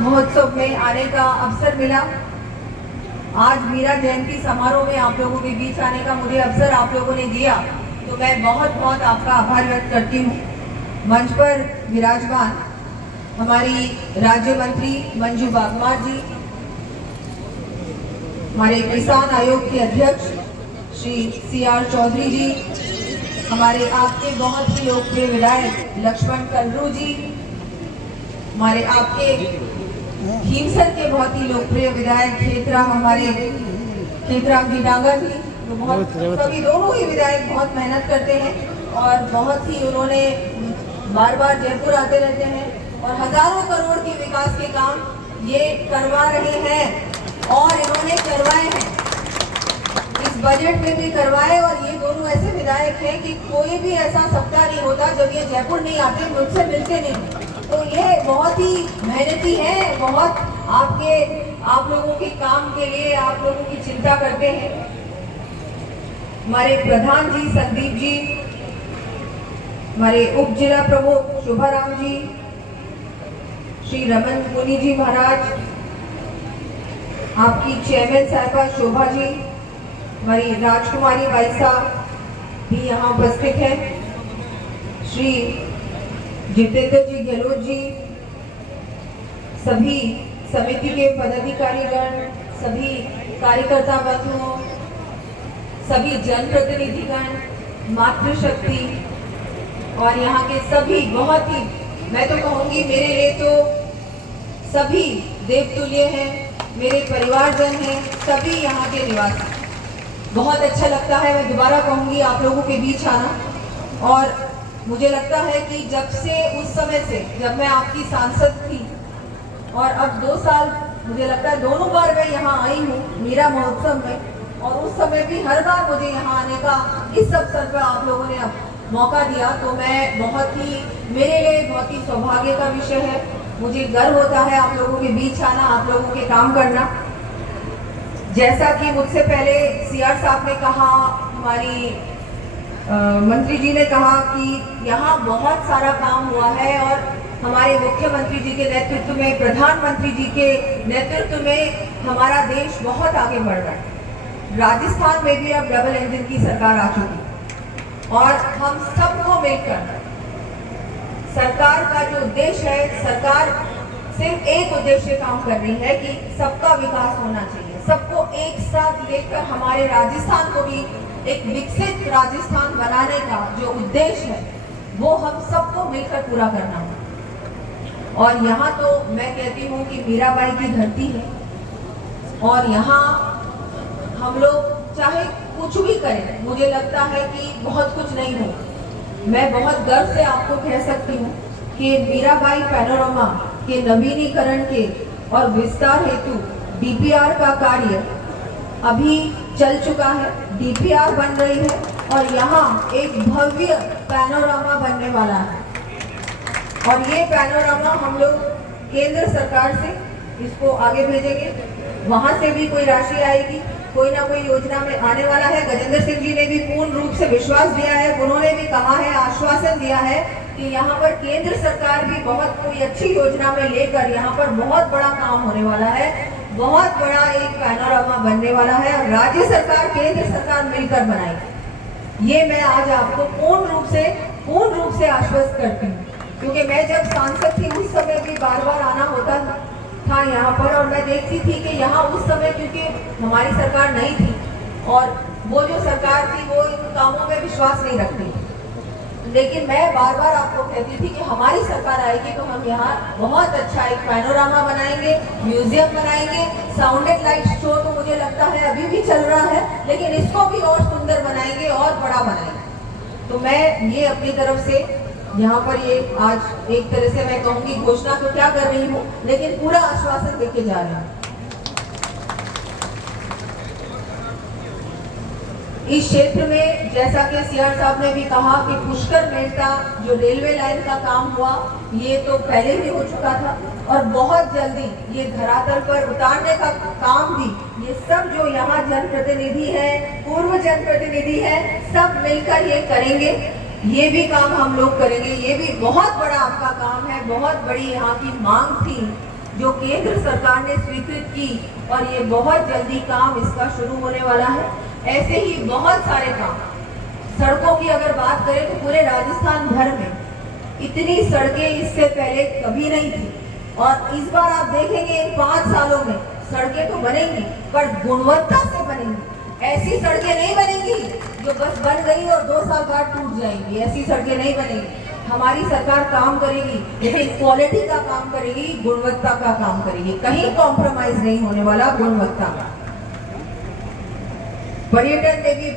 महोत्सव में आने का अवसर मिला। आज मीरा जयंती समारोह में आप लोगों के बीच आने का मुझे अवसर आप लोगों ने दिया, तो मैं बहुत बहुत आपका आभार व्यक्त करती हूँ। मंच पर विराजमान हमारी राज्य मंत्री मंजू बागमार जी, हमारे किसान आयोग के अध्यक्ष श्री CR चौधरी जी, हमारे आपके बहुत ही लोकप्रिय विधायक लक्ष्मण कल्लू जी, हमारे आपके खीमसर के बहुत ही लोकप्रिय विधायक खेतराम, हमारे खेतराम जी डांगा जी, तो बहुत सभी दोनों ही विधायक बहुत मेहनत करते हैं और बहुत ही उन्होंने बार बार जयपुर आते रहते हैं और हजारों करोड़ के विकास के काम ये करवा रहे हैं और इन्होंने करवाए हैं, इस बजट में भी करवाए। और ये दोनों ऐसे विधायक हैं कि कोई भी ऐसा सप्ताह नहीं होता जब ये जयपुर नहीं आते, मुझसे मिलते नहीं। तो ये बहुत ही मेहनती हैं, बहुत आप लोगों के काम के लिए आप लोगों की चिंता करते हैं। हमारे प्रधान जी संदीप जी, हमारे उप जिला प्रमुख शोभाराम जी, श्री रमन मुनि जी महाराज, आपकी चेयरमैन साहिबा शोभा जी, हमारी राजकुमारी बाई साहब भी यहाँ उपस्थित है, श्री जितेंद्र जी गहलोत जी, सभी समिति के पदाधिकारीगण, सभी कार्यकर्ता बंधुओं, सभी जनप्रतिनिधिगण, मातृशक्ति और यहाँ के सभी बहुत ही, मैं तो कहूँगी मेरे लिए तो सभी देवतुल्य हैं, मेरे परिवारजन हैं, सभी यहाँ के निवासी। बहुत अच्छा लगता है, मैं दोबारा कहूँगी आप लोगों के बीच आना। और मुझे लगता है कि जब से उस समय से जब मैं आपकी सांसद थी और अब 2 साल मुझे लगता है दोनों बार मैं यहाँ आई हूँ मीरा महोत्सव में, और उस समय भी हर बार मुझे यहाँ आने का इस अवसर पर आप लोगों ने अब मौका दिया, तो मैं मेरे लिए बहुत ही सौभाग्य का विषय है। मुझे गर्व होता है आप लोगों के बीच आना, आप लोगों के काम करना। जैसा कि मुझसे पहले CR साहब ने कहा, हमारी मंत्री जी ने कहा कि यहाँ बहुत सारा काम हुआ है और हमारे मुख्यमंत्री जी के नेतृत्व में, प्रधानमंत्री जी के नेतृत्व में हमारा देश बहुत आगे बढ़ रहा है। राजस्थान में भी अब डबल इंजन की सरकार आ चुकी और हम सबको मिलकर सरकार का जो उद्देश्य है, सरकार सिर्फ एक उद्देश्य काम कर रही है कि सबका विकास होना चाहिए, सबको एक साथ लेकर हमारे राजस्थान को भी एक विकसित राजस्थान बनाने का जो उद्देश्य है वो हम सबको मिलकर पूरा करना है। और यहाँ तो मैं कहती हूँ कि मीराबाई की धरती है और यहाँ हम लोग चाहे कुछ भी करें, मुझे लगता है कि बहुत कुछ नहीं हो। मैं बहुत गर्व से आपको कह सकती हूँ कि मीराबाई पैनोरमा के नवीनीकरण के और विस्तार हेतु DPR का कार्य अभी चल चुका है, DPR बन रही है और यहाँ एक भव्य पैनोरामा बनने वाला है। और ये पैनोरामा हम लोग केंद्र सरकार से इसको आगे भेजेंगे, वहाँ से भी कोई राशि आएगी, कोई ना कोई योजना में आने वाला है। गजेंद्र सिंह जी ने भी पूर्ण रूप से विश्वास दिया है, उन्होंने भी कहा है, आश्वासन दिया है कि यहाँ पर केंद्र सरकार भी बहुत कोई अच्छी योजना में लेकर यहाँ पर बहुत बड़ा काम होने वाला है, बहुत बड़ा एक पैनोरामा बनने वाला है और राज्य सरकार केंद्र सरकार मिलकर बनाएगी। ये मैं आज आपको पूर्ण रूप से आश्वस्त करती हूँ, क्योंकि मैं जब सांसद थी उस समय भी बार बार आना होता था यहाँ पर और मैं देखती थी कि यहाँ उस समय क्योंकि हमारी सरकार नहीं थी और वो जो सरकार थी वो इन कामों में विश्वास नहीं रखती, लेकिन मैं बार बार आपको कहती थी कि हमारी सरकार आएगी तो हम यहाँ बहुत अच्छा एक पैनोरामा बनाएंगे, म्यूजियम बनाएंगे, साउंडेड लाइट शो तो मुझे लगता है अभी भी चल रहा है, लेकिन इसको भी और सुंदर बनाएंगे और बड़ा बनाएंगे। तो मैं ये अपनी तरफ से यहाँ पर ये आज एक तरह से मैं कहूँगी घोषणा तो क्या कर रही हूँ, लेकिन पूरा आश्वासन देके जा रही हूँ। इस क्षेत्र में जैसा कि CR साहब ने भी कहा कि पुष्कर मेड़ता जो रेलवे लाइन का काम हुआ ये तो पहले ही हो चुका था और बहुत जल्दी ये धरातल पर उतारने का काम भी ये सब जो यहाँ जनप्रतिनिधि है, पूर्व जनप्रतिनिधि है, सब मिलकर ये करेंगे। ये भी काम हम लोग करेंगे, ये भी बहुत बड़ा आपका काम है, बहुत बड़ी यहाँ की मांग थी जो केंद्र सरकार ने स्वीकृत की और ये बहुत जल्दी काम इसका शुरू होने वाला है। ऐसे ही बहुत सारे काम, सड़कों की अगर बात करें तो पूरे राजस्थान भर में इतनी सड़कें इससे पहले कभी नहीं थी और इस बार आप देखेंगे इन 5 सालों में सड़कें तो बनेंगी पर गुणवत्ता से बनेंगी। ऐसी सड़कें नहीं बनेंगी जो बस बन गई और 2 साल बाद टूट जाएंगी, ऐसी सड़कें नहीं बनेंगी। हमारी सरकार काम करेगी लेकिन क्वालिटी का काम करेगी, गुणवत्ता का काम करेगी, कहीं कॉम्प्रोमाइज नहीं होने वाला गुणवत्ता। पर्यटन में भी